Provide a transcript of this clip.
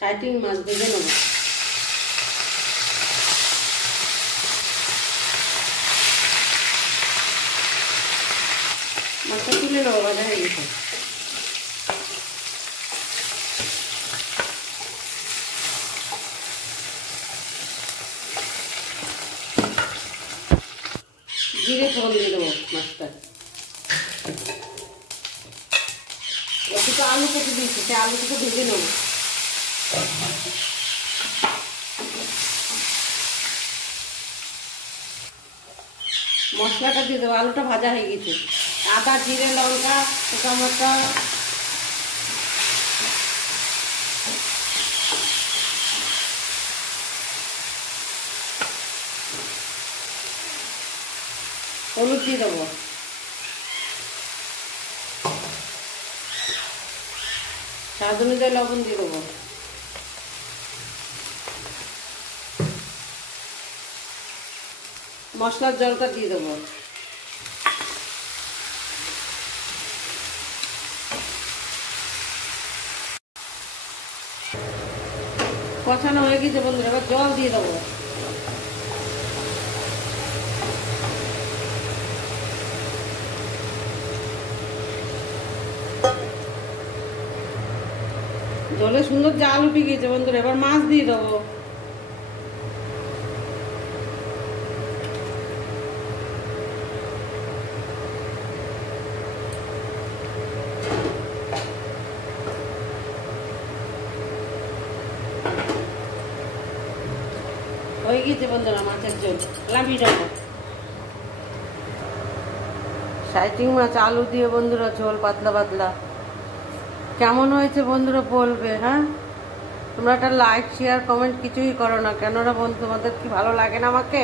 Citing মাছ ভেজে নেব। মাছটা তুলে নেবো, ভাজা হয়ে গেছে। জিরে ফোড়ন দিয়ে দেবো মাছটা। একটু আলু কেটে দিয়েছি, সে আলুটুকু ভেজে নেব। মশলাটা দিয়ে দেবো, আলুটা ভাজা হয়ে গেছে। আদা, জিরে, লঙ্কা, শুকনো মশলা, হলুদ দিয়ে দেবো, স্বাদ অনুযায়ী লবণ দিয়ে দেবো। মশলার জলটা দিয়ে দেবো। কষানো হয়ে গেছে বন্ধুরা, এবার জল দিয়ে দেবো। জলে সুন্দর জাল উঠে গিয়েছে বন্ধুরা, এবার মাছ দিয়ে দেবো। হয়ে গেছে বন্ধুরা মাছের ঝোল, নামিয়ে দেবো। সাইটিং মাছ আলু দিয়ে বন্ধুরা ঝোল পাতলা পাতলা। কেমন হয়েছে বন্ধুরা বলবে, হ্যাঁ? তোমরা একটা লাইক শেয়ার কমেন্ট কিছুই করো না কেন রে বন্ধু? তোমাদের কি ভালো লাগে না আমাকে?